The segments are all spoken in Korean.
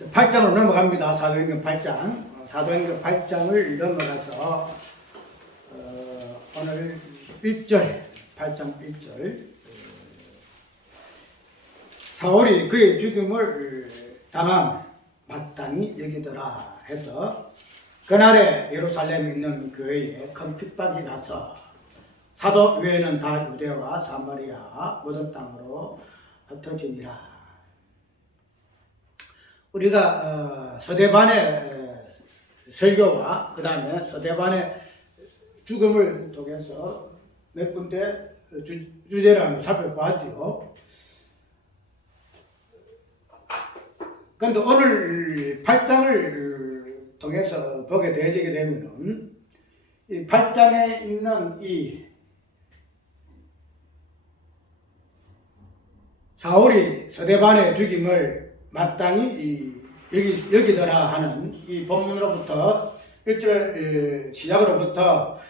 8장으로 넘어갑니다. 사도행전 8장. 사도행전 8장을 넘어가서 오늘 1절, 8장 1절. 사울이 그의 죽음을 다만 마땅히 여기더라 해서 그날에 예루살렘에 있는 교회에 큰 핍박이 나서 사도 외에는 다 유대와 사마리아 모든 땅으로 흩어지니라. 우리가 서대반의 설교와 그 다음에 서대반의 죽음을 통해서 몇 군데 주제를 한번 살펴보았죠. 그런데 오늘 8장을 통해서 보게 되어지게 되면은 이 8장에 있는 이 사울이 서대반의 죽임을 마땅히 여기더라 하는 이 본문으로부터 1절 시작으로부터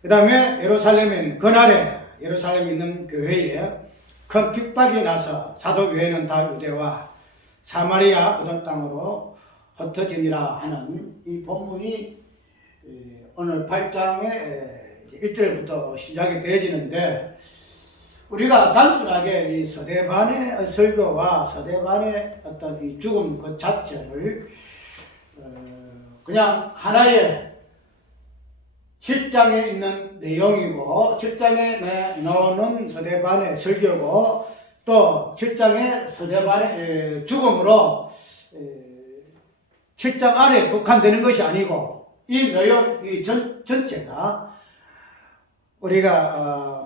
그 다음에 예루살렘에 그날에 예루살렘에 있는 교회에 큰 핍박이 나서 사도 외에는 다 유대와 사마리아 모든 땅으로 흩어지니라 하는 이 본문이 오늘 8장의 1절부터 시작이 되어지는데 우리가 단순하게 이 서대반의 설교와 서대반의 어떤 이 죽음 그 자체를 그냥 하나의 7장에 있는 내용이고 7장에 나오는 서대반의 설교고 또 7장의 서대반의 죽음으로 7장 안에 국한되는 것이 아니고 이 내용 이 전체가 우리가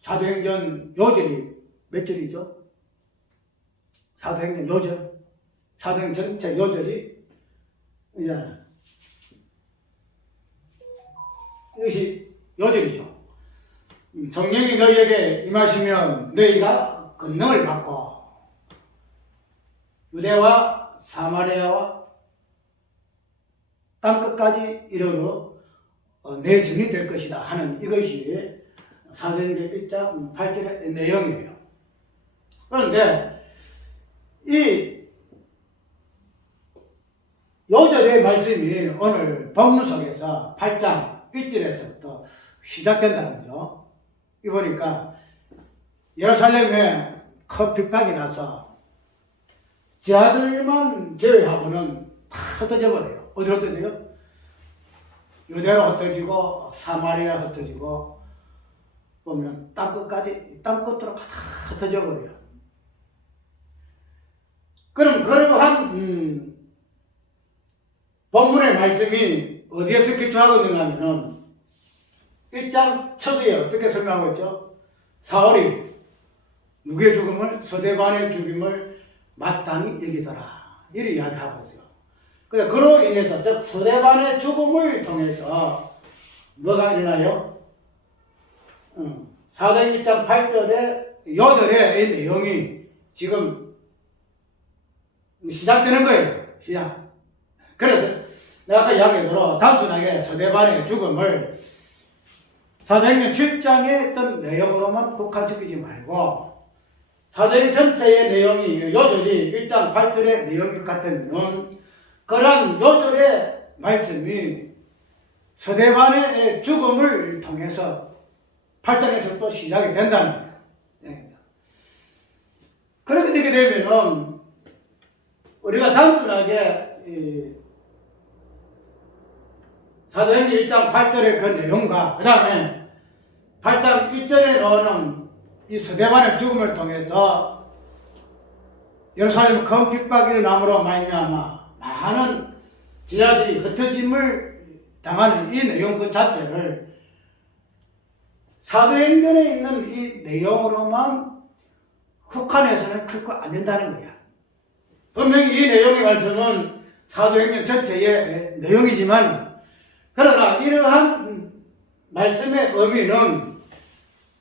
사도행전 요절이 몇 절이죠? 사도행전 요절, 사도행전 전체 요절이 이것이 요절이죠. 성령이 너희에게 임하시면 너희가 권능을 받고 유대와 사마리아와 땅끝까지 이르러 내 증이 될 것이다 하는 이것이 사도행전 1장 8절의 내용이에요. 그런데 이 요절의 말씀이 오늘 본문 속에서 8장 1절에서부터 시작된다는 거죠. 이 보니까 예루살렘에 큰 핍박이 나서 제아들만 제외하고는 다 흩어져 버려요. 어디로 흩어져요? 유대로 흩어지고 사마리아 흩어지고 보면 땅끝까지 땅끝으로 다 흩어져 버려요. 그럼 그러한 본문의 말씀이 어디에서 기초하고 있는가 하면은 1장 초두에 어떻게 설명하고 있죠? 사울이 누구의 죽음을? 서대반의 죽임을 마땅히 여기더라 이렇게 이야기하고 있어요. 그로 인해서 즉 서대반의 죽음을 통해서 뭐가 일어나요? 사도행전 1장 8절에 요절의 이 내용이 지금 시작되는 거예요. 시작. 그래서 내가 아까 이야기대로 단순하게 서대반의 죽음을 사도행전 7장의 어떤 내용으로만 국한시키지 말고 사도행전 전체의 내용이 요절이 1장 8절의 내용일 것 같으면 그런 요절의 말씀이 서대반의 죽음을 통해서 8장에서 또 시작이 된다는 거예요. 그렇게 되게 되면은 우리가 단순하게 사도행전 1장 8절의 그 내용과 그 다음에 8장 1절에 나오는 이 서대반의 죽음을 통해서 예루살렘 큰 핍박이 일어남으로 말미암아 많은 지하들이 흩어짐을 당하는 이 내용 그 자체를 사도행전에 있는 이 내용으로만 국한해서는 결코 안 된다는 거야. 분명히 이 내용의 말씀은 사도행전 전체의 내용이지만 그러나 이러한 말씀의 의미는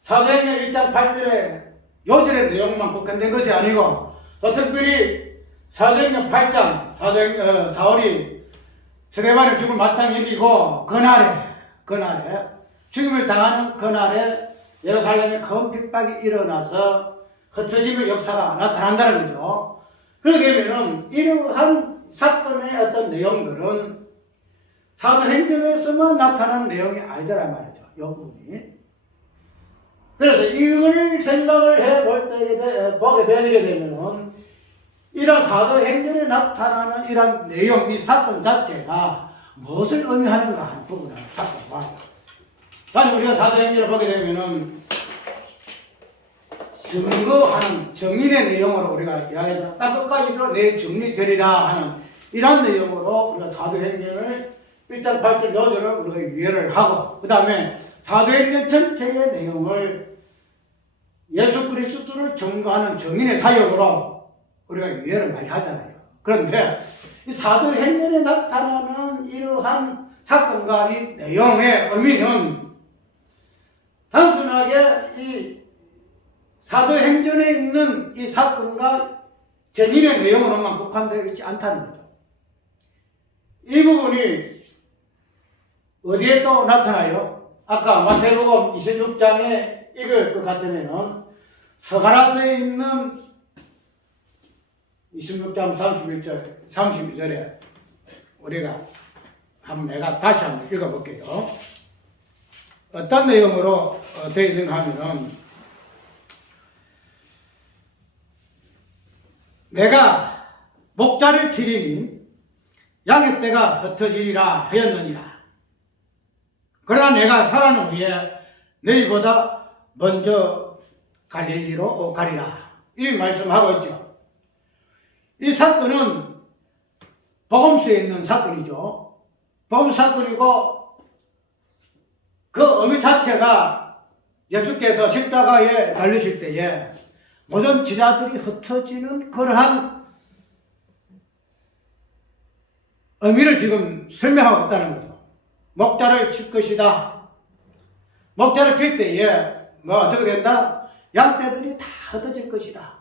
사도행전 1장 8절의 요절의 내용만 국한된 것이 아니고 또 특별히 사도행전 8장 사울이 서대반의 죽음을 마땅히 여기고 그날에 죽임을 당하는 그날에 예루살렘에 큰 핍박이 일어나서 흩어짐의 역사가 나타난다는 거죠. 그렇게 되면은 이러한 사건의 어떤 내용들은 사도행전에서만 나타난 내용이 아니더란 말이죠. 이 부분이. 그래서 이걸 생각을 보게 되게 되면은 이런 사도행전에 나타나는 이런 내용, 이 사건 자체가 무엇을 의미하는가 하는 부분을 살펴봐요. 다시 우리가 사도행전을 보게 되면은 증거하는 정인의 내용으로 우리가 이야기하죠. 딱 끝까지로 내 정리되리라 하는 이런 내용으로 우리가 사도행전을 1장 8절 5절을 우리가 이해를 하고, 그 다음에 사도행전 전체의 내용을 예수 그리스도를 증거하는 정인의 사역으로 우리가 이해를 많이 하잖아요. 그런데 이 사도행전에 나타나는 이러한 사건과 이 내용의 의미는 단순하게 이 사도행전에 있는 이 사건과 전인의 내용으로만 국한되어 있지 않다는 거죠. 이 부분이 어디에 또 나타나요? 아까 마태복음 26장에 읽을 것 같으면은 서가라스에 있는 26장 32절에 우리가 내가 다시 한번 읽어볼게요. 어떤 내용으로 되어 있는가 하면은, 내가 목자를 치리니 양의 떼가 흩어지리라 하였느니라. 그러나 내가 살아는 후에 너희보다 먼저 갈릴리로 가리라. 이 말씀하고 있죠. 이 사건은 복음서에 있는 사건이죠. 복음 사건이고 그 의미 자체가 예수께서 십자가에 달리실 때에 모든 제자들이 흩어지는 그러한 의미를 지금 설명하고 있다는 거죠. 목자를 칠 것이다. 목자를 칠 때에 어떻게 된다? 양떼들이 다 흩어질 것이다.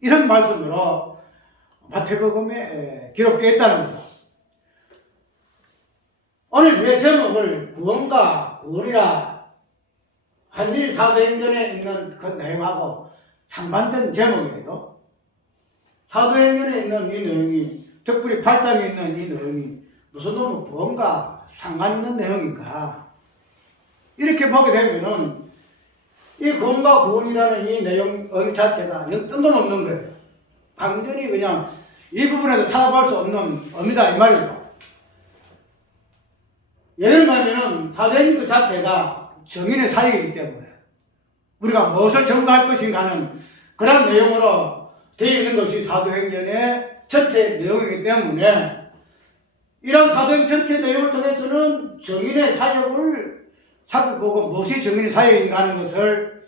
이런 말씀으로 마태복음에 기록되어 있다는 거죠. 오늘 왜 제목을 구원과 구원이라 한일 사도행전에 있는 그 내용하고 상반된 제목이에요. 사도행전에 있는 이 내용이, 특별히 8장에 있는 이 내용이 무슨 놈의 구원과 상관있는 내용인가? 이렇게 보게 되면은 이 구원과 구원이라는 이 내용 자체가 뜬금없는 거예요. 완전히 그냥 이 부분에서 찾아볼 수 없는 의미다 이 말이죠. 예를 들면은 사도행전 그 자체가 정인의 사역이기 때문에 우리가 무엇을 증거할 것인가 하는 그런 내용으로 되어 있는 것이 사도행전의 전체 내용이기 때문에 이런 사도행전 전체 내용을 통해서는 정인의 사역을 살펴보고 무엇이 정인의 사역인가 하는 것을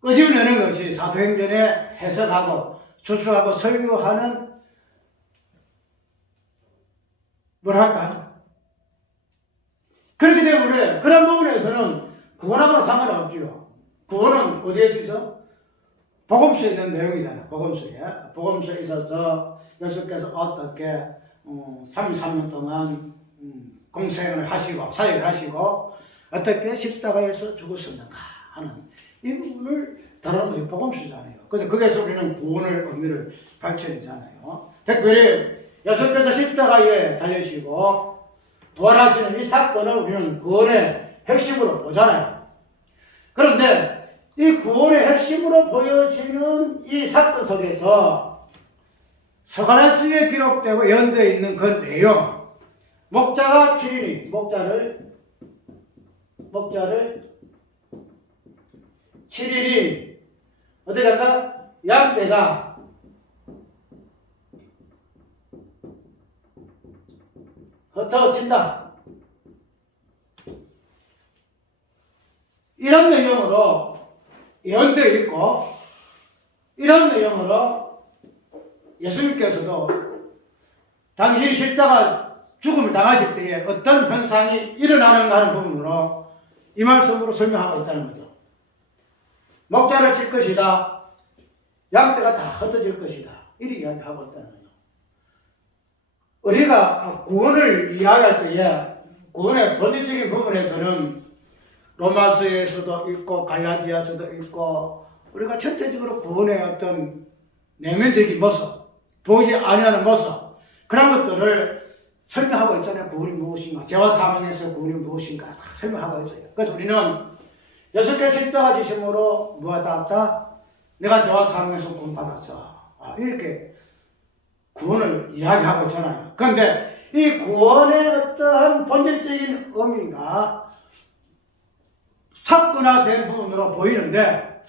끄집어내는 것이 사도행전에 해석하고 주술하고 설교하는 뭐랄까 그렇기 때문에 그런 부분에서는 구원하고는 상관없지요. 구원은 어디에서 있어? 복음서에 있는 내용이잖아. 복음서에 있어서 예수께서 어떻게 33년 동안 공생을 하시고 사역을 하시고 어떻게 십자가에서 죽으셨는가 하는 이 부분을 다루는 것이 복음서잖아요. 그래서 거기에서 우리는 구원의 의미를 밝혀내잖아요. 특별히 예수께서 십자가에 달리시고 부활하시는 이 사건을 우리는 구원의 핵심으로 보잖아요. 그런데 이 구원의 핵심으로 보여지는 이 사건 속에서 서가라스에 기록되고 예언되어 있는 그 내용, 목자가 7일이 목자를 7일이 어떻게 할까? 양떼가 흩어진다. 이런 내용으로 예언되어 있고 이런 내용으로 예수님께서도 당신이 십자가 죽음을 당하실 때에 어떤 현상이 일어나는가 하는 부분으로 이 말씀으로 설명하고 있다는 거죠. 목자를 칠 것이다. 양떼가 다 흩어질 것이다. 이렇게 이야기하고 있다는 거죠. 우리가 구원을 이야기할 때에 구원의 본질적인 부분에서는 로마서에서도 있고 갈라디아서도 있고 우리가 전체적으로 구원의 어떤 내면적인 모습, 보이지 아니하는 모습, 그런 것들을 설명하고 있잖아요. 구원이 무엇인가, 죄와 사망에서 구원이 무엇인가 다 설명하고 있어요. 그래서 우리는 6개 십자가 지심으로 뭐가 닿았다? 내가 죄와 사망에서 구원받았어. 이렇게 구원을 이야기하고 있잖아요. 그런데 이 구원의 어떠한 본질적인 의미가 사건화된 부분으로 보이는데,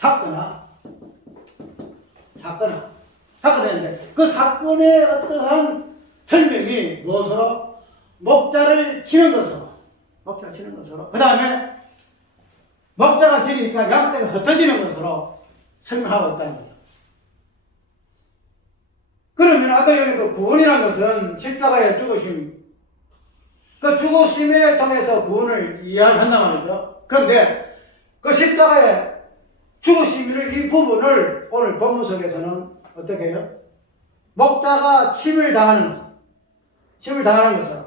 사건화되는데, 그 사건의 어떠한 설명이 무엇으로? 목자를 치는 것으로, 그 다음에 목자가 치니까 양떼가 흩어지는 것으로 설명하고 있다는 거죠. 그러면 아까 여기도 구원이라는 것은 십자가의 죽으심, 그 죽으심을 통해서 구원을 이해한단 말이죠. 그런데 그 십자가의 죽으심을, 이 부분을 오늘 본문 속에서는 어떻게 해요? 목자가 침을 당하는 것으로,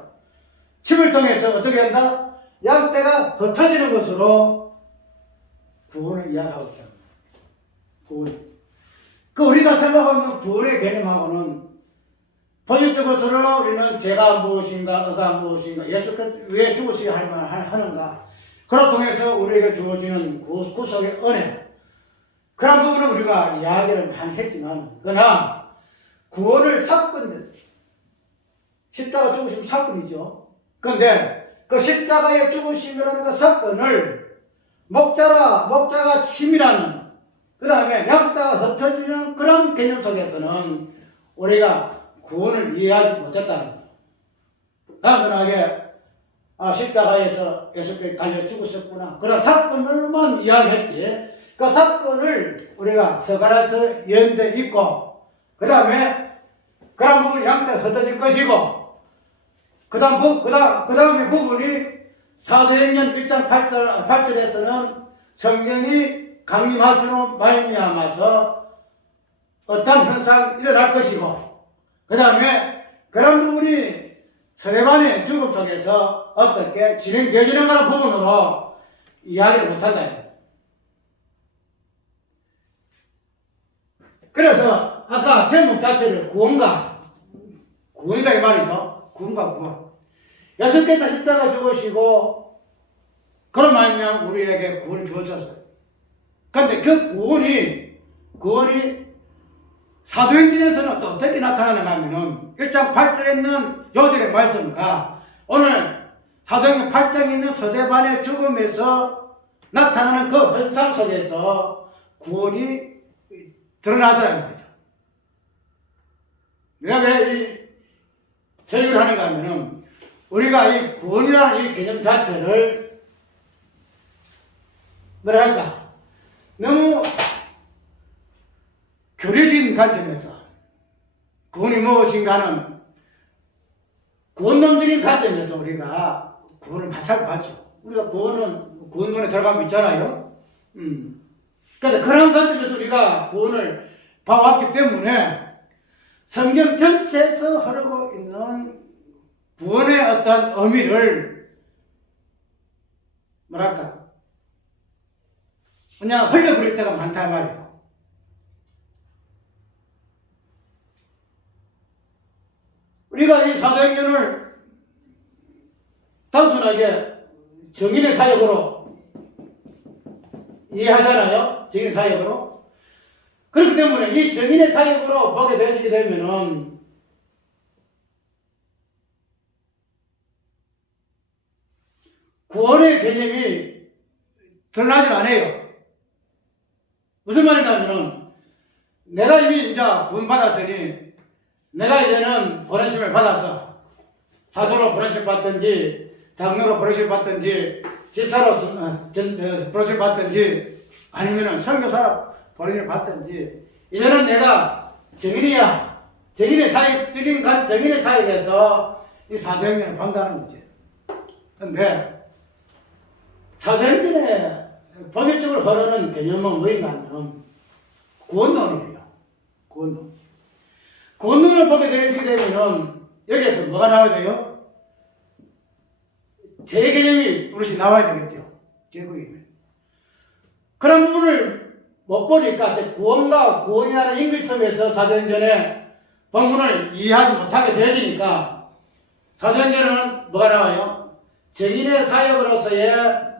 침을 통해서 어떻게 한다? 양떼가 흩어지는 것으로 구원을 이야기하고 있다. 구원. 그 우리가 생각하고 있는 구원의 개념하고는 본질적으로 우리는 죄가 무엇인가, 의가 무엇인가, 예수께서 왜 죽으시게 하는가, 그걸 통해서 우리에게 주어지는 구속의 은혜, 그런 부분을 우리가 이야기를 많이 했지만, 그러나 구원을 십자가 죽으심 사건이죠. 그런데 그 십자가의 죽으심이라는 그 사건을 목자가 침이라는, 그 다음에 양떼가 흩어지는 그런 개념 속에서는 우리가 구원을 이해하지 못했다는 거예요. 단순하게 십자가에서 예수께서 달려 죽으셨구나, 그런 사건으로만 이야기했지, 그 사건을 우리가 서간에서 연대 있고, 그 다음에 그런 부분이 양떼가 흩어질 것이고, 그 다음에 부분이 사도행전 1장 8절에서는 성령이 강림하시로 말미암아서 어떤 현상이 일어날 것이고, 그 다음에 그런 부분이 스데반의 죽음 속에서 어떻게 진행되어지는 그런 부분으로 이야기를 못한다. 그래서 아까 제목 자체를 구원이다 이 말이죠. 구원과 구원. 예수께서 십자가 죽으시고 그런 말미암아 우리에게 구원을 주셨어요. 그런데 그 구원이 사도행전에서는 또 어떻게 나타나는가 하면은 1장 8절에 있는 요절의 말씀과 오늘 사도행전 8장에 있는 스데반의 죽음에서 나타나는 그 현상 속에서 구원이 드러나더라는 거죠. 내가 왜 이 설교를 하는가 하면은 우리가 이 구원이라는 이 개념 자체를 뭐랄까 너무 교리적인 관점에서 구원이 무엇인가는 구원론적인 관점에서 우리가 구원을 맞죠. 우리가 구원론에 들어가면 있잖아요. 그래서 그런 관점에서 우리가 구원을 봐왔기 때문에 성경 전체에서 흐르고 있는 구원의 어떤 의미를 뭐랄까 그냥 흘려버릴 때가 많다 말이에요. 우리가 이 사도행전을 단순하게 정인의 사역으로 이해하잖아요. 정인의 사역으로. 그렇기 때문에 이 정인의 사역으로 보게 되게 되면은 구원의 개념이 드러나지 않아요. 무슨 말인가 하면은 내가 이미 이제 구원받았으니 내가 이제는 보내심을 받았어. 사도로 보내심 받든지 장로로 보내심 받든지 집사로 보내심 받든지 아니면은 선교사로 보내심을 받든지 이제는 내가 정인이야. 정인의 사역에서 이 사도행전을 본다는 거지. 그런데 사도행전에 본질적으로 흐르는 개념은 뭐인가 하면 구원론이에요. 구원론. 구원론을 보게 되게 되면 여기에서 뭐가 나와야 돼요? 제 개념이 뚜렷이 나와야 되겠죠. 제국이면. 그런 부분을 못 보니까 구원과 구원이라는 잉글섬에서 사도행전에 본문을 이해하지 못하게 되어지니까 사도행전은 뭐가 나와요? 증인의 사역으로서의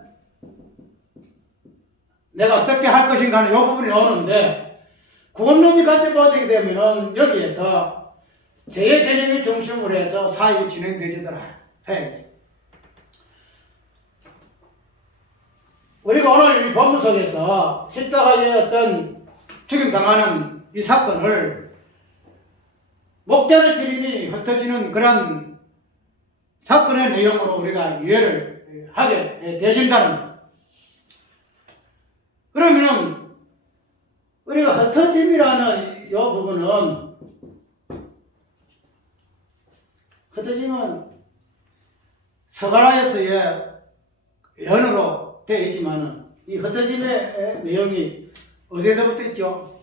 내가 어떻게 할 것인가 하는 이 부분이 나오는데 구원론이 같이 보게 되면은 여기에서 죄의 개념이 중심으로 해서 사역이 진행되지더라. 우리가 오늘 이 본문 속에서 십자가의 어떤 죽임당하는 이 사건을 목자를 지리니 흩어지는 그런 사건의 내용으로 우리가 이해를 하게 되어진다는 거예요. 그러면은 우리가 흩어짐이라는 이 부분은 흩어짐은 서가라에서의 예언으로 되어 있지만은 이 흩어짐의 내용이 어디서부터 있죠?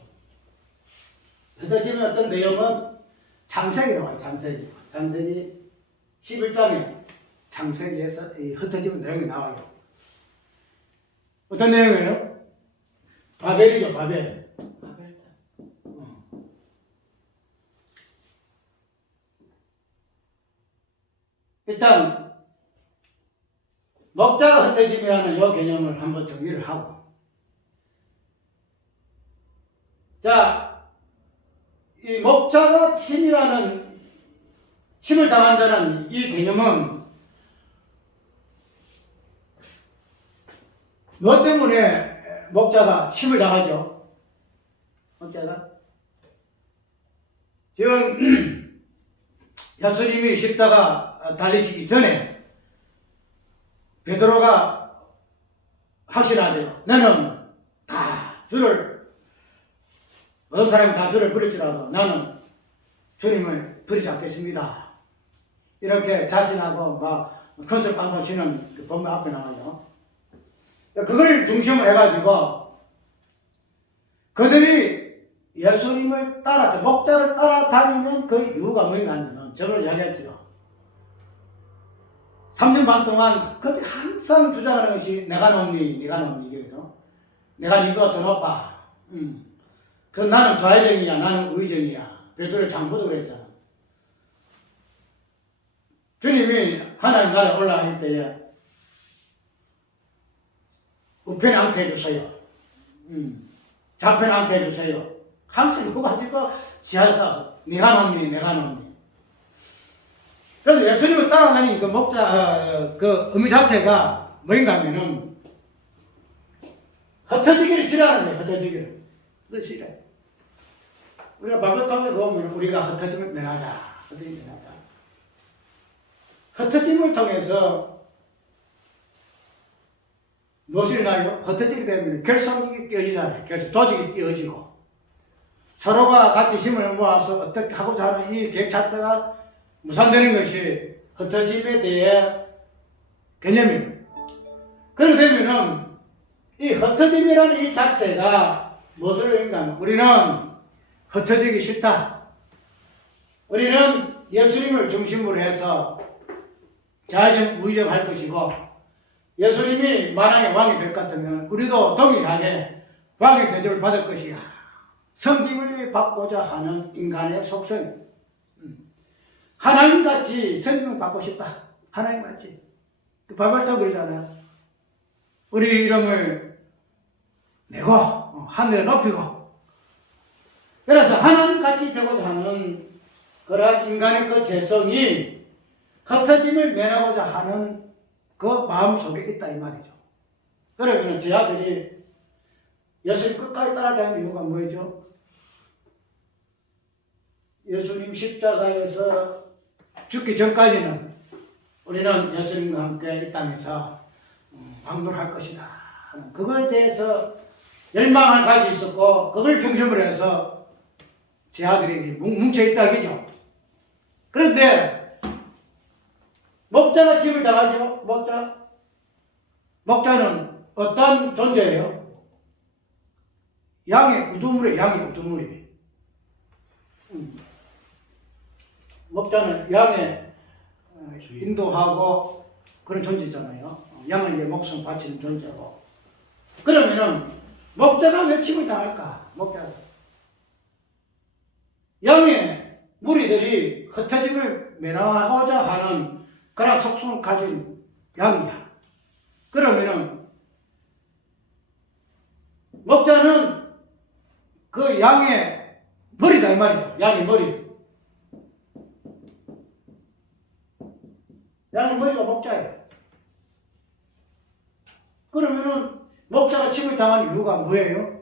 흩어짐의 어떤 내용은 창세기로 와요. 창세기 11장에 창세기에서 이 흩어짐의 내용이 나와요. 어떤 내용이에요? 바벨이죠, 바벨. 일단 목자가 흩어짐이라는 이 개념을 한번 정리를 하고, 자, 이 목자가 침을 당한다는 이 개념은 뭐 때문에 목자가 침을 당하죠? 목자가 지금 예수님이 십자가 달리시기 전에 베드로가 확신하죠. 나는 다 모든 사람이 다 주를 부릴지라도 나는 주님을 부리지 않겠습니다. 이렇게 자신하고 막 컨설방송 치는 그 본문 앞에 나와요. 그걸 중심으로 해가지고 그들이 예수님을 따라서 목자를 따라다니는 그 이유가 뭔가 하면 저걸 이야기했죠. 3년 반 동안 그들이 항상 주장하는 것이 내가 높니 이거거든. 내가 니보다 더 높아. 그 나는 좌회전이야, 나는 우회전이야. 베드로의 장부도 그랬잖아. 주님이 하나님 나라에 올라갈 때에 우편에 앉게 해주세요. 좌편에 앉게 해주세요. 항상 이거 가지고 지하에서 내가 높니. 그래서 예수님을 따라다니는 그 목자, 그 의미 자체가 뭐인가 하면은 흩어지기를 싫어하는 거예요, 흩어지기를. 너 싫어해. 우리가 바벨 통에 보면 우리가 흩어짐을 면하자. 흩어짐을 통해서 무엇이 일어나요? 흩어지게 되면 결속이 깨어지잖아요. 조직이 깨어지고 서로가 같이 힘을 모아서 어떻게 하고자 하는 이 계획 자체가 무산되는 것이 흩어짐에 대해 개념이에요. 그렇게 되면은 이 흩어짐이라는 이 자체가 무엇을 의미하면 우리는 흩어지기 싫다. 우리는 예수님을 중심으로 해서 좌회전 우회전 할 것이고 예수님이 만약에 왕이 될 것 같으면 우리도 동일하게 왕의 대접을 받을 것이야. 섬김을 받고자 하는 인간의 속성이 하나님같이 섬김을 받고 싶다. 하나님같이. 바벨도 그러잖아요. 우리 이름을 내고 하늘에 높이고 그래서 하나님같이 되고자 하는 그러한 인간의 그 죄성이 흩어짐을 면하고자 하는 그 마음속에 있다 이 말이죠. 그러면 제 아들이 예수님 끝까지 따라다니는 이유가 뭐죠? 예수님 십자가에서 죽기 전까지는 우리는 예수님과 함께 이 땅에서 방문할 것이다. 그거에 대해서 열망을 가지고 있었고 그걸 중심으로 해서 제 아들이 뭉쳐있다 그죠? 그런데 목자가 침을 당하죠. 목자는 어떤 존재예요? 양의 우두머리. 목자는 양의 인도하고 그런 존재잖아요. 양을 위해 목숨 바치는 존재고. 그러면은 목자가 왜 침을 당할까? 목자가. 양의 무리들이 흩어짐을 면하고자 하는 그런 속성을 가진 양이야. 그러면은 목자는 그 양의 머리다 이 말이죠. 양의 머리. 양의 머리가 목자예요. 그러면은 목자가 침을 당한 이유가 뭐예요?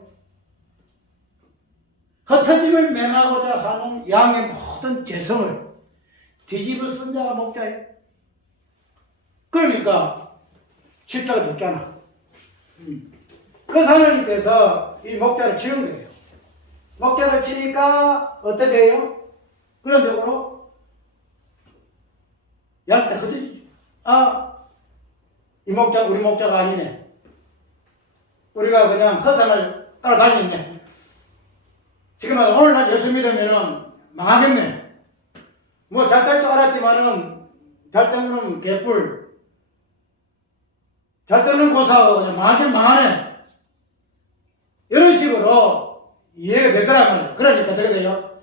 흩어짐을 면하고자 하는 양의 모든 재성을 뒤집어 쓴 자가 목자예요. 그러니까 십자가 줬잖아. 그 하나님께서 이 목자를 치는 거예요. 목자를 치니까 어떻게 해요? 그런적으로 양때 흩어지지. 이 목자 우리 목자가 아니네. 우리가 그냥 허상을 따라다녔네. 지금 오늘날 예수 믿으면은 망하겠네. 뭐 잘 될 줄 알았지만은 잘 되면 개뿔, 잘 되는 고사하고 그냥 망하긴 망하네. 이런 식으로 이해가 되더라고요. 그러니까 어떻게 돼요?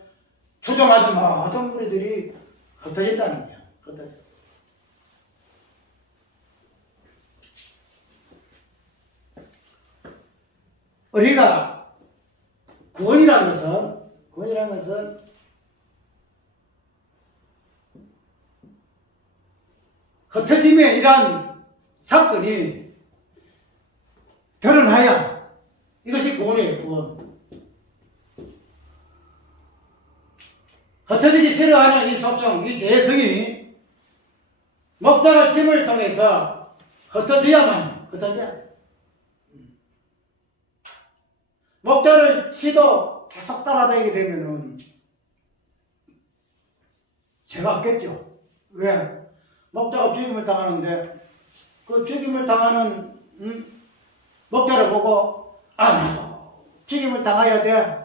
추종하던 모든 무리들이 흩어진다는 거야. 흩어져. 우리가 구원이라는 것은 흩어짐의 이러한 사건이 드러나야 이것이 구원이에요. 구원. 흩어지기 싫어하는 이 속성, 이 재성이 목자가 짐을 통해서 흩어져야만 흩어져야. 목자를 시도 계속 따라다니게 되면은 죄가 없겠죠. 왜? 목자가 죽임을 당하는데 그 죽임을 당하는 목자를 보고 나도 죽임을 당해야 돼.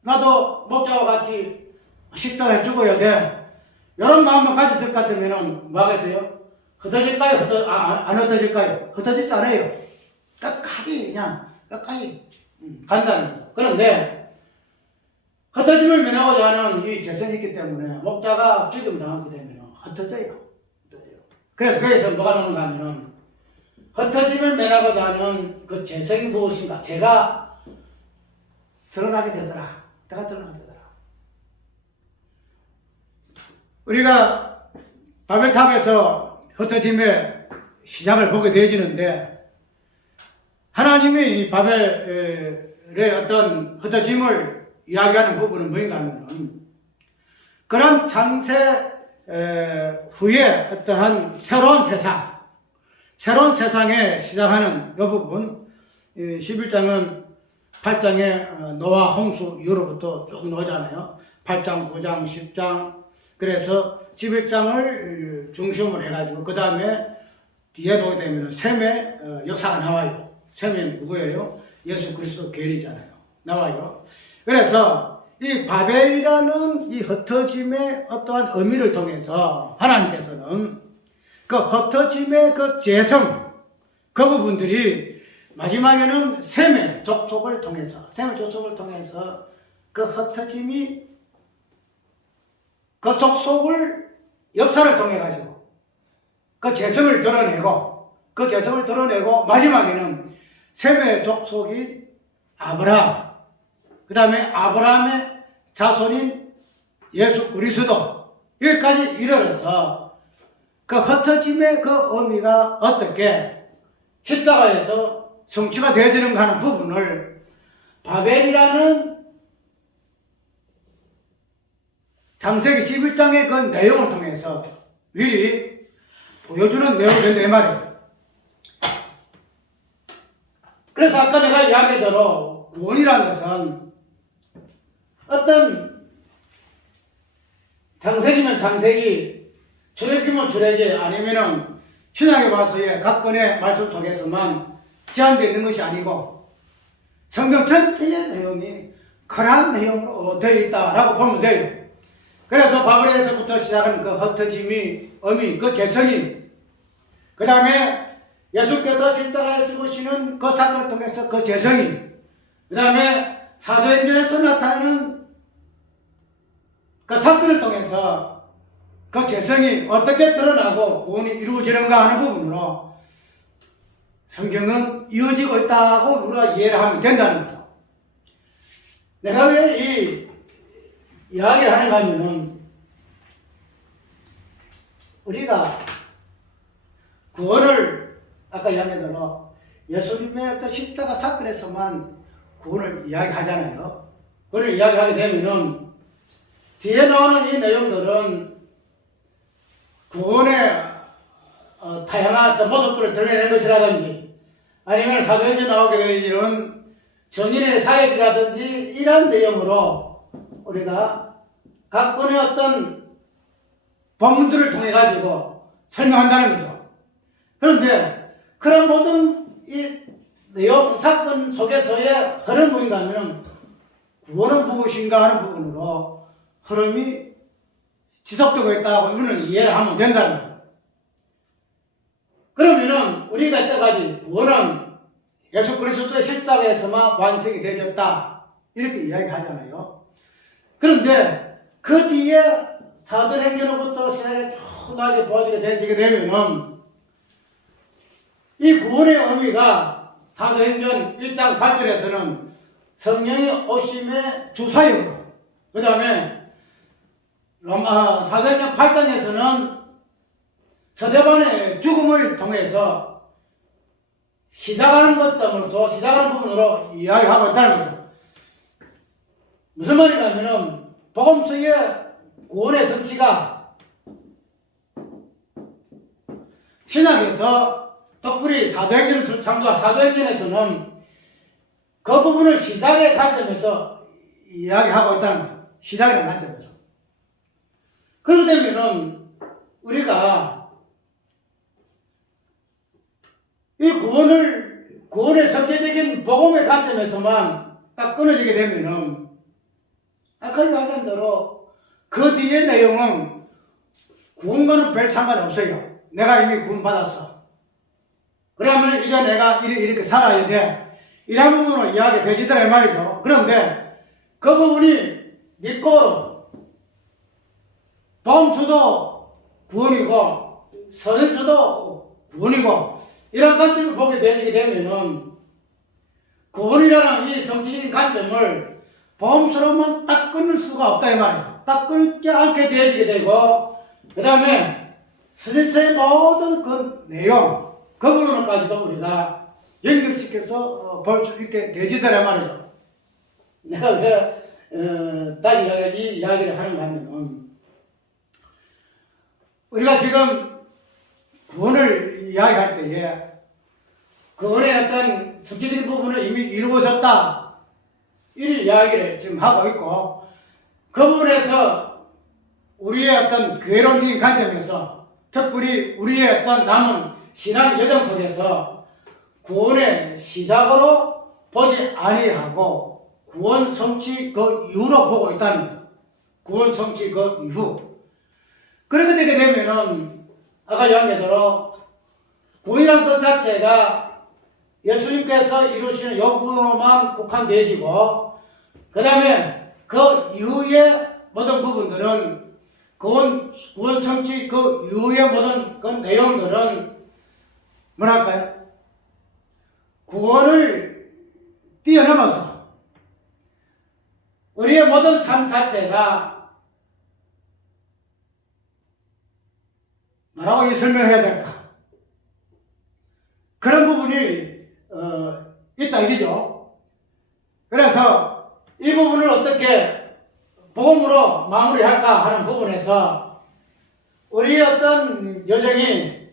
나도 목자와 같이 십자가에 죽어야 돼. 이런 마음을 가졌을 것 같으면은 뭐 하겠어요? 흩어질까요? 안 흩어질까요? 흩어지지 않아요. 끝까지 간다는 거예요. 그런데 흩어짐을 면하고자 하는 이 재성이 있기 때문에 목자가 죽임을 당하게 되면 흩어져요. 그래서 뭐가 나오는가 하면은 흩어짐을 면하고자 하는 그 재성이 무엇인가? 제가 드러나게 되더라. 내가 드러나게 되더라. 우리가 바벨탑에서 흩어짐의 시작을 보게 되어지는데 하나님이 이 바벨의 어떤 흩어짐을 이야기하는 부분은 뭐인가 하면은 그런 창세 후에 어떠한 새로운 세상에 시작하는 이 부분 11장은 8장에 노아 홍수 이후로부터 쭉 나오잖아요. 8장, 9장, 10장 그래서 11장을 중심으로 해가지고 그 다음에 뒤에 보게 되면 셈의 역사가 나와요. 셈은 누구예요? 예수 그리스도 계리잖아요. 나와요. 그래서 이 바벨이라는 이 흩어짐의 어떠한 의미를 통해서 하나님께서는 그 흩어짐의 그 재성, 그 부분들이 마지막에는 셈의 족속을 통해서 그 흩어짐이 그 족속을 역사를 통해 가지고 그 재성을 드러내고 마지막에는 셈의 족속이 아브라함, 그 다음에 아브라함의 자손인 예수 그리스도 여기까지 이르러서 그 흩어짐의 그 의미가 어떻게 십자가에서 성취가 되어지는가 하는 부분을 바벨이라는 창세기 11장의 그 내용을 통해서 미리 보여주는 내용이 말이에요. 그래서 아까 내가 이야기대로 구원이라는 것은 어떤 창세기면 창세기, 출애굽이면 출애굽, 아니면은 신약에 와서의 각권의 말씀 속에서만 제한되어 있는 것이 아니고 성경 전체의 내용이 그러한 내용으로 되어 있다라고 보면 돼요. 그래서 바벨에서부터 시작한 그 흩어짐이 의미, 그 개성이, 그 다음에 예수께서 십자가에 죽으시는 그 사건을 통해서 그 재성이, 그 다음에 사도행전에서 나타나는 그 사건을 통해서 그 죄성이 어떻게 드러나고 구원이 이루어지는가 하는 부분으로 성경은 이어지고 있다고 우리가 이해를 하면 된다는 거죠. 내가 왜 이 이야기를 하는가 하면은 우리가 구원을 아까 이야기한 대로 예수님의 어떤 십자가 사건에서만 구원을 이야기하잖아요. 그걸 이야기하게 되면은 뒤에 나오는 이 내용들은 구원의 다양한 어떤 모습들을 드러내는 것이라든지 아니면 사도행전에 나오게 되는 이런 정인의 사역이라든지 이런 내용으로 우리가 각 권의 어떤 본문들을 통해 가지고 설명한다는 거죠. 그런데 그런 모든 이 내용 사건 속에서의 흐름 무엇인가 하면 구원은 무엇인가 하는 부분으로 흐름이 지속되고 있다고 이거는 이해를 하면 된다는 거죠. 그러면은 우리가 이때까지 구원은 예수 그리스도의 십자가에서만 완성이 되었다 이렇게 이야기하잖아요. 그런데 그 뒤에 사도행전으로부터 시작해 쭉 나중에 보여지게 되면은 이 구원의 의미가 사도행전 1장 8절에서는 성령의 오심의 주사역으로, 그 다음에 사도행전 8장에서는 서대반의 죽음을 통해서 시작하는 것점으로 시작하는 부분으로 이야기하고 있다는 거죠. 무슨 말이냐면은 복음서의 구원의 성취가 신약에서 특별히 사도행전에서는 그 부분을 시작의 관점에서 이야기하고 있다는 거죠. 시작이라는 관점에서. 그러게 되면은 우리가 이 구원의 성체적인 복음의 관점에서만 딱 끊어지게 되면은 아까 이야기한 대로 그 뒤의 내용은 구원과는 별 상관이 없어요. 내가 이미 구원받았어. 그러면 이제 내가 이렇게 살아야 돼. 이런 부분으로 이야기 되지더라 이 말이죠. 그런데 그 부분이 믿고 범수도 구원이고 선수도 구원이고 이런 관점을 보게 되게 되면은 구원이라는 이 성취적인 관점을 보험스러움만 딱 끊을 수가 없다 이 말이에요. 딱 끊지 않게 되어지게 되고 그 다음에 스리스의 모든 그 내용 그 부분까지도 우리가 연결시켜서 볼 수 있게 되지더라 말이에요. 내가 왜 이 이야기를 하는가 하면 우리가 지금 구원을 이야기할 때에 구원의 어떤 성질적인 부분을 이미 이루어졌다 이 이야기를 지금 하고 있고 그 부분에서 우리의 어떤 괴론적인 관점에서 특별히 우리의 어떤 남은 신앙 여정 속에서 구원의 시작으로 보지 아니하고 구원 성취 그 이후로 보고 있다는 거예요. 구원 성취 그 이후. 그렇게 되게 되면은 아까 이야기한 대로 구원이라는 것 자체가 예수님께서 이루시는 요구로만 국한되어지고 그 다음에 그 이후의 모든 부분들은 구원 성취 그 이후의 모든 그 내용들은 뭐랄까요? 구원을 뛰어넘어서 우리의 모든 삶 자체가 뭐라고 설명해야 될까? 그런 부분이 있다 이거죠. 그래서 이 부분을 어떻게 복음으로 마무리할까 하는 부분에서 우리의 어떤 여정이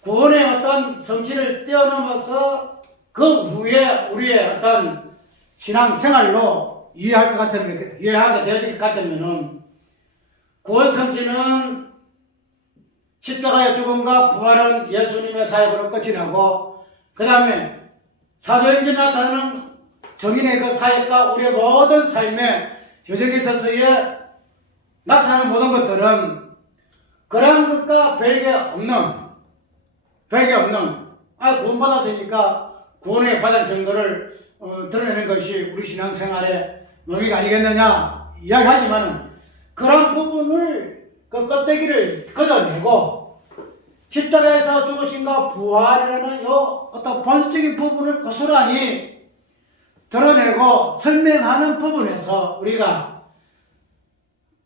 구원의 어떤 성취를 뛰어넘어서 그 후에 우리의 어떤 신앙생활로 이해하게 되어질 것 같으면은 구원 성취는 십자가의 죽음과 부활은 예수님의 사역으로 끝이 나고 그 다음에 사도행전에 나타나는 정인의 그 사역과 우리의 모든 삶의 여정에 있어서의 나타나는 모든 것들은 그러한 것과 별개 없는 구원받았으니까 구원의 가장 증거를 드러내는 것이 우리 신앙생활의 묘미가 아니겠느냐 이야기하지만은 그런 부분을 그 껍데기를 걷어내고 십자가에서 죽으심과 부활이라는 요 어떤 본질적인 부분을 고스란히 드러내고 설명하는 부분에서 우리가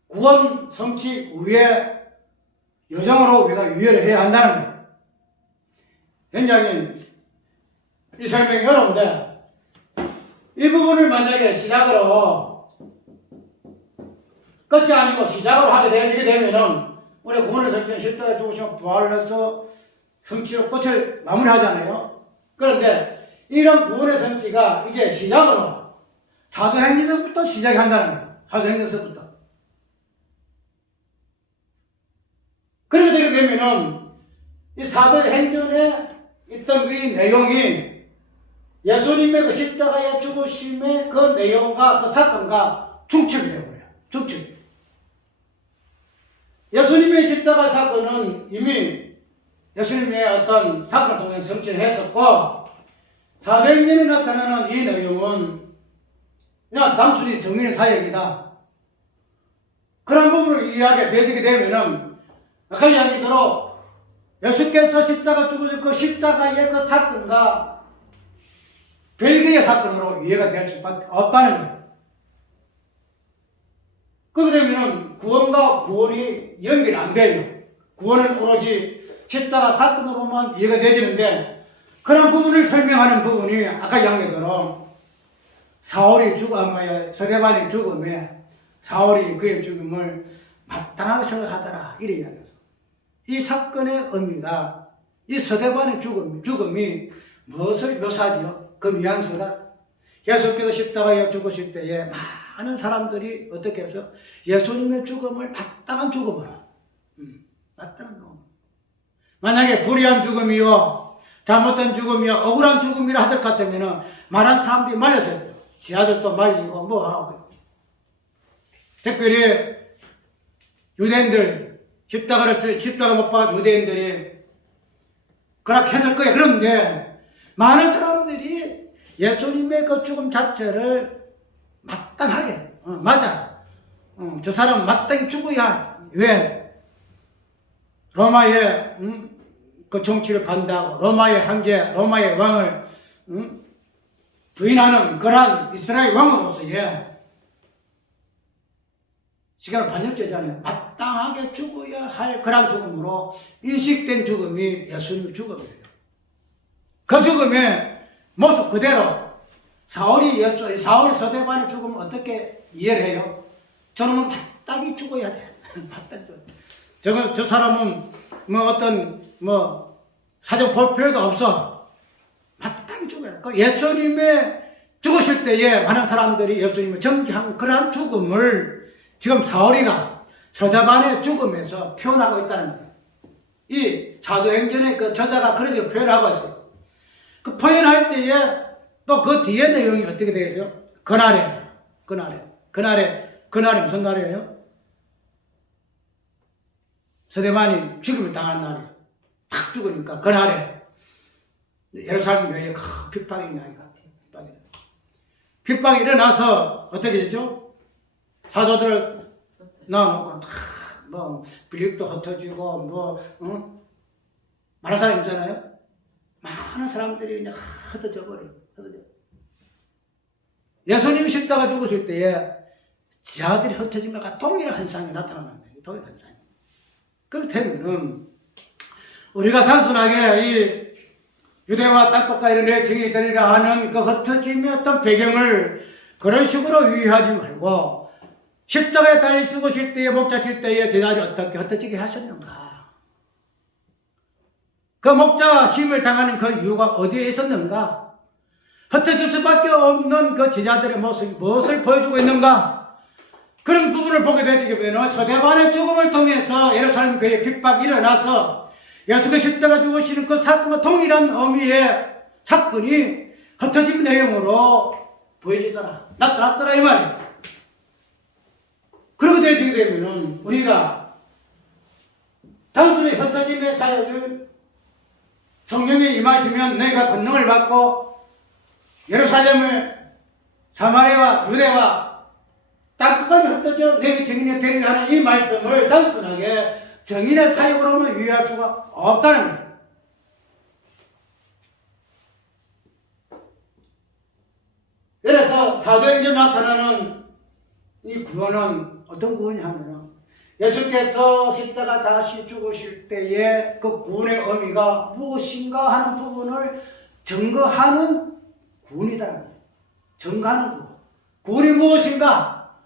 구원 성취 우회 여정으로 우리가 유예를 해야 한다는 거예요. 굉장히 이 설명이 어려운데 이 부분을 만약에 시작으로 끝이 아니고 시작으로 하게 되게 되면은 우리 구원의 성취는 십자가에 죽으시고 부활을 해서 성취로 끝을 마무리하잖아요. 그런데 이런 구원의 성취가 이제 시작으로 사도행전서부터 시작이 한다는 거예요. 사도행전서부터. 그렇게 되게 되면은 이 사도행전에 있던 그 내용이 예수님의 그 십자가의 죽으심의 그 내용과 그 사건과 중첩이 되어버려요. 중첩이. 예수님의 십자가 사건은 이미 예수님의 어떤 사건을 통해 성취를 했었고 사도행전에 나타나는 이 내용은 그냥 단순히 정인의 사역이다. 그런 부분을 이해하게 되게 되면은 아까 이야기대로 예수께서 십자가 죽으신 그 십자가의 그 사건과 별개의 사건으로 이해가 될 수밖에 없다는 거예요. 그렇게 되면 구원과 구원이 연결이 안 돼요. 구원은 오로지 십자가 사건으로만 이해가 되지는데 그런 부분을 설명하는 부분이 아까 이야기대로 사울이 서대반이 죽음에 사울이 그의 죽음을 마땅하게 생각하더라 이래 이야기했어. 이 사건의 의미가 이 서대반의 죽음이 무엇을 묘사하지요? 그 뉘앙스가 예수께서 십자가에 죽으실 때에 많은 사람들이 어떻게 해서 예수님의 죽음을 마땅한 죽음으로 마땅한 죽음. 만약에 불의한 죽음이요 잘못된 죽음이요 억울한 죽음이라 하들 같으면 많은 사람들이 말렸어요. 지하들도 말리고 뭐 하고 특별히 유대인들 십자가 못 박은 유대인들이 그렇게 했을 거예요. 그런데 많은 사람들이 예수님의 그 죽음 자체를 마땅하게 맞아. 저 사람 마땅히 죽어야 왜? 로마의 그 정치를 반대하고 로마의 황제, 로마의 왕을 부인하는 그러한 이스라엘 왕으로서의 시간을 반역되잖아요. 마땅하게 죽어야 할 그런 죽음으로 인식된 죽음이 예수님의 죽음이에요. 그 죽음의 모습 그대로 사울이 서대반의 죽음을 어떻게 이해를 해요? 저놈은 마땅히 죽어야 돼. 마땅히 죽어야 돼. 저 사람은 사정 볼 필요도 없어. 마땅히 죽어야 돼. 예수님의 죽으실 때에 많은 사람들이 예수님을 정죄한 그러한 죽음을 지금 사울이가 서대반의 죽음에서 표현하고 있다는 거예요. 이 사도행전의 그 저자가 그렇게 표현하고 있어요. 그 표현할 때에 또 그 뒤에 내용이 어떻게 되겠어요? 그날에 무슨 날이에요? 서대반이 죽임을 당한 날이에요. 탁 죽으니까 그날에 예루살렘 교회에 큰 핍박이 일어나니까 핍박이 일어나서 어떻게 되죠? 사도들 나와놓고 빌립도 흩어지고 많은 사람 있잖아요. 많은 사람들이 그냥 흩어져 버려요. 예수님이 십자가 죽으실 때에 지하들이 흩어진 것과 동일한 현상이 나타나는 거예요. 동일한 현상이. 그렇게 되면은 우리가 단순하게 이 유대와 땅끝과 이런 정이 되리라 하는 그 흩어짐의 어떤 배경을 그런 식으로 유의하지 말고 십자가에 달려 죽으실 때에 목자실 때에 제자들이 어떻게 흩어지게 하셨는가? 그 목자심을 당하는 그 이유가 어디에 있었는가? 흩어질 수밖에 없는 그 제자들의 모습이 무엇을 보여주고 있는가? 그런 부분을 보게 되면 서대반의 죽음을 통해서 예루살렘 교회에 핍박이 일어나서 예수가 십자가 죽으시는 그 사건과 동일한 의미의 사건이 흩어진 내용으로 보여지더라. 나타났더라 이 말이에요. 그렇게 되게 되면 우리가 단순히 흩어짐의 사역을 성령이 임하시면 내가 권능을 받고 예루살렘을 사마리아와 유대와 땅끝까지 흩어져 내게 증인이 되리라 하는 이 말씀을 단순하게 증인의 사역으로만 이해할 수가 없다는 거예요. 그래서 사도행전에 나타나는 이 구원은 어떤 구원이 하면은 예수께서 십자가 다시 죽으실 때에 그 구원의 의미가 무엇인가 하는 부분을 증거하는 구원이다. 증거하는 구원. 구원이 무엇인가?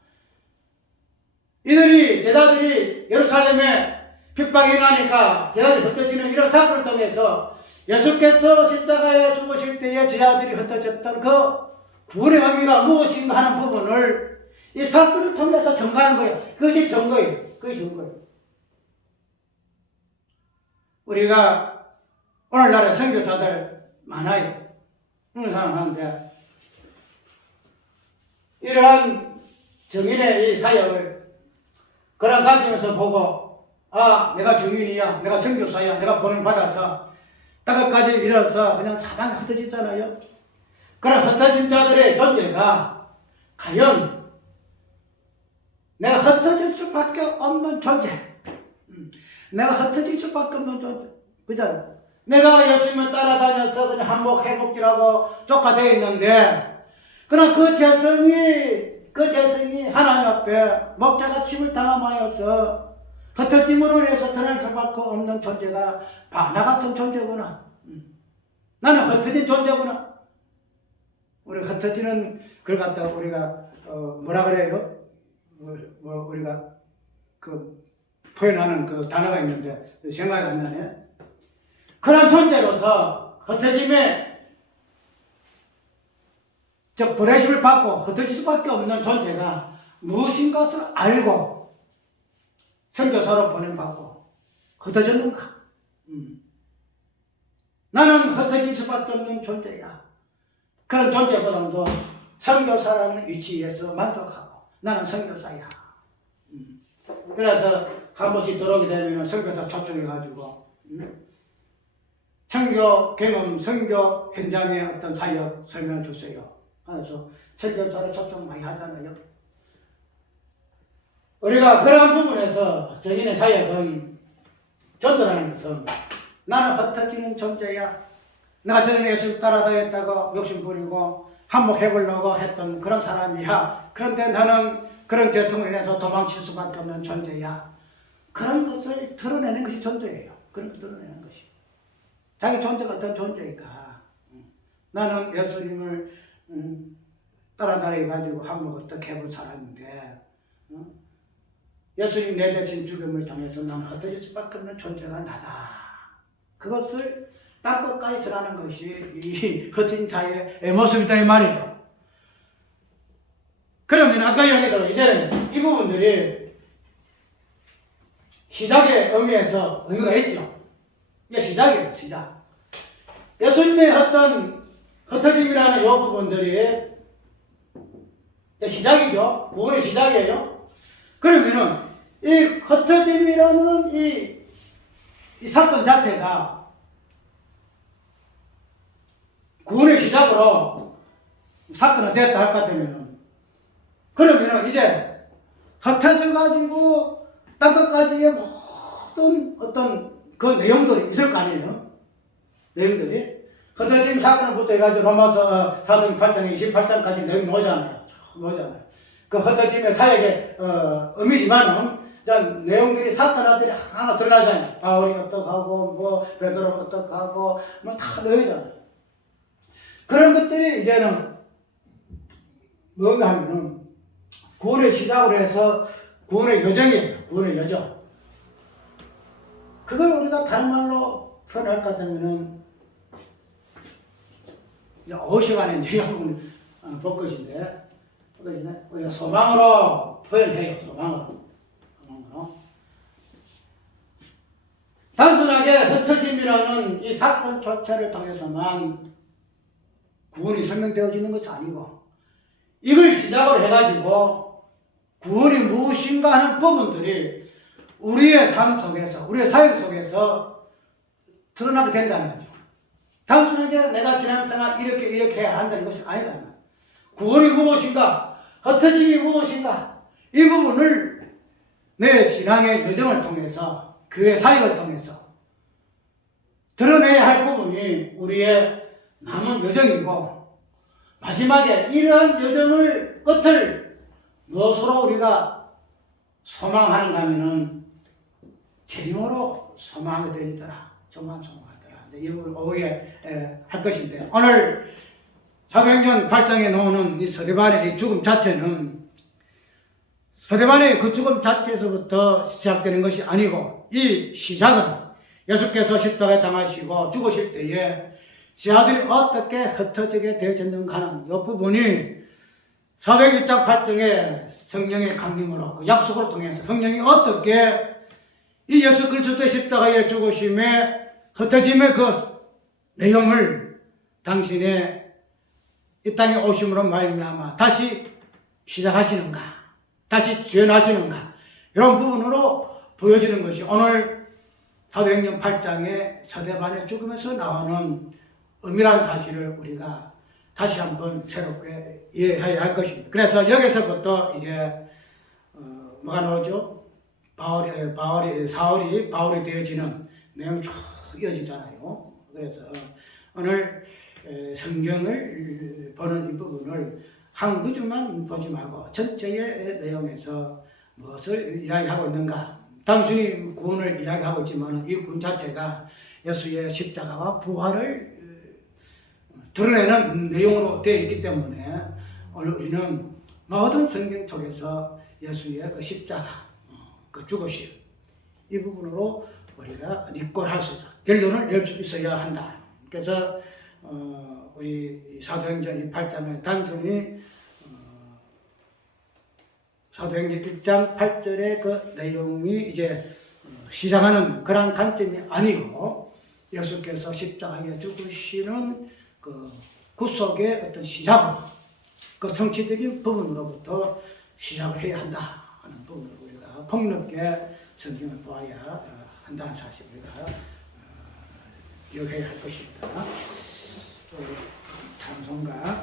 이들이 제자들이 예루살렘에 핍박이 나니까 제자들이 흩어지는 이런 사건을 통해서 예수께서 십자가에 죽으실 때에 제자들이 흩어졌던 그 구원의 의미가 무엇인가 하는 부분을 이 사건을 통해서 증거하는 거예요. 그것이 증거예요. 그게 증거예요. 우리가 오늘날에 선교사들 많아요. 그런 사람 하는데 이러한 증인의 이 사역을 그런 관점에서 보고 아 내가 증인이야, 내가 선교사야, 내가 본을 받아서 땅끝까지 일어서 그냥 사방에 흩어지잖아요. 그런 흩어진 자들의 존재가 과연 내가 흩어질 수밖에 없는 존재, 내가 흩어질 수밖에 없는 존재, 그잖아. 내가 열심히 따라다녀서 그냥 한몫해먹기라고 쫓아되어 있는데, 그러나 그 재성이 하나님 앞에 목자가 침을 당함하여서 흩어짐으로 인해서 드러날 수밖에 없는 존재가 나 같은 존재구나. 나는 흩어진 존재구나. 우리 흩어지는 걸 갖다가 우리가 뭐라 그래요? 우리가 그 표현하는 그 단어가 있는데 생각이 안 나네. 그런 존재로서 흩어짐에 버려심을 받고 흩어질 수밖에 없는 존재가 무엇인 것을 알고 선교사로 보냄받고 흩어졌는가? 나는 흩어질 수밖에 없는 존재야. 그런 존재보다도 선교사라는 위치에서 만족하고 나는 선교사야. 그래서 한 번씩 들어오게 되면 선교사 초청해가지고 선교 경험, 선교 현장의 어떤 사역 설명해 주세요. 그래서 선교사를 초청 많이 하잖아요. 우리가 그런 부분에서 정인의 사역은 전도라는 것은 나는 흩어지는 존재야. 내가 전에 예수 따라다녔다가 욕심 부리고 한몫해보려고 했던 그런 사람이야. 그런데 나는 그런 죄성을 인해서 도망칠 수밖에 없는 존재야. 그런 것을 드러내는 것이 존재예요. 그런 걸 드러내는 것이. 자기 존재가 어떤 존재일까? 나는 예수님을 따라다녀가지고 한몫 어떻게 해본 사람인데 예수님 내 대신 죽음을 통해서 나는 흩어질 수밖에 없는 존재가 나다. 그것을 땅끝까지 전하는 것이 이 흩어진 자의 모습이다 이 말이죠. 그러면 아까 얘기대로 이제는 이 부분들이 시작의 의미에서 의미가 있죠. 이게 시작이에요, 시작. 예수님의 어떤 흩어짐이라는 이 부분들이 시작이죠. 구원의 시작이에요. 그러면은 이 흩어짐이라는 이 사건 자체가 구원의 시작으로 사건이 됐다 할 것 같으면은 그러면은 이제 흩어져가지고 땅끝까지의 모든 어떤 그 내용들이 있을 거 아니에요? 내용들이 흩어짐 사건부터 해가지고 로마서 4장 8장 28장까지 내용 나오잖아요. 그 흩어짐의 사역의 의미지만은 내용들이 사탄아들이 하나 드러나잖아요. 바울이 어떡하고 뭐 베드로 어떡하고 뭐 다 나오잖아요. 그런 것들이 이제는 뭔가 하면은 구원의 시작으로 해서 구원의 여정이에요. 구원의 여정. 그걸 우리가 다른 말로 표현할 것 같으면은 이제 5시간의 내용을 볼 것인데 우리가 소망으로 표현해요. 소망으로. 단순하게 흩어짐이라는 이 사건 자체를 통해서만 구원이 설명되어지는 것이 아니고 이걸 시작으로 해가지고 구원이 무엇인가 하는 부분들이 우리의 삶 속에서 우리의 사역 속에서 드러나게 된다는 거죠. 단순하게 내가 신앙생활 이렇게 해야 한다는 것이 아니다. 구원이 무엇인가? 흩어짐이 무엇인가? 이 부분을 내 신앙의 여정을 통해서, 교회 사역을 통해서 드러내야 할 부분이 우리의 남은 여정이고, 마지막에 이러한 여정을 끝을 무엇으로 우리가 소망하는가 하면은 재림으로 소망하게 되더라. 소망하더라. 이 부분을 오후에 할 것인데, 오늘 사도행전 8장에 나오는 이 스데반의 이 죽음 자체는 스데반의 그 죽음 자체에서부터 시작되는 것이 아니고, 이 시작은 예수께서 십자가에 당하시고 죽으실 때에 제자들이 어떻게 흩어지게 되어졌는가 하는 이 부분이 사도행전 1장 8장의 성령의 강림으로, 그 약속을 통해서 성령이 어떻게 이 예수 그리스도의 십자가의 죽으심에 흩어짐의 그 내용을 당신의 이 땅에 오심으로 말미암아 다시 시작하시는가, 다시 주연하시는가, 이런 부분으로 보여지는 것이 오늘 사도행전 8장의 스데반의 죽음에서 나오는 은밀한 사실을 우리가 다시 한번 새롭게 이해해야 할 것입니다. 그래서 여기서부터 이제 뭐가 나오죠? 사울이 바울이 되어지는 내용이 쭉 이어지잖아요. 그래서 오늘 성경을 보는 이 부분을 한 구절만 보지 말고 전체의 내용에서 무엇을 이야기하고 있는가. 단순히 구원을 이야기하고 있지만 이 구원 자체가 예수의 십자가와 부활을 드러내는 내용으로 되어 있기 때문에 오늘 우리는 모든 성경 속에서 예수의 그 십자가, 그 죽으심, 이 부분으로 우리가 입고할 수 있어, 결론을 낼 수 있어야 한다. 그래서 우리 사도행전 8장을 단순히 사도행전 1장 8절의 그 내용이 이제 시작하는 그런 관점이 아니고, 예수께서 십자가에 죽으시는 그 구속의 어떤 시작으로, 그 성취적인 부분으로부터 시작을 해야 한다 하는 부분을 우리가 폭넓게 성경을 보아야 한다는 사실을 우리가 기억해야 할 것입니다. 찬송가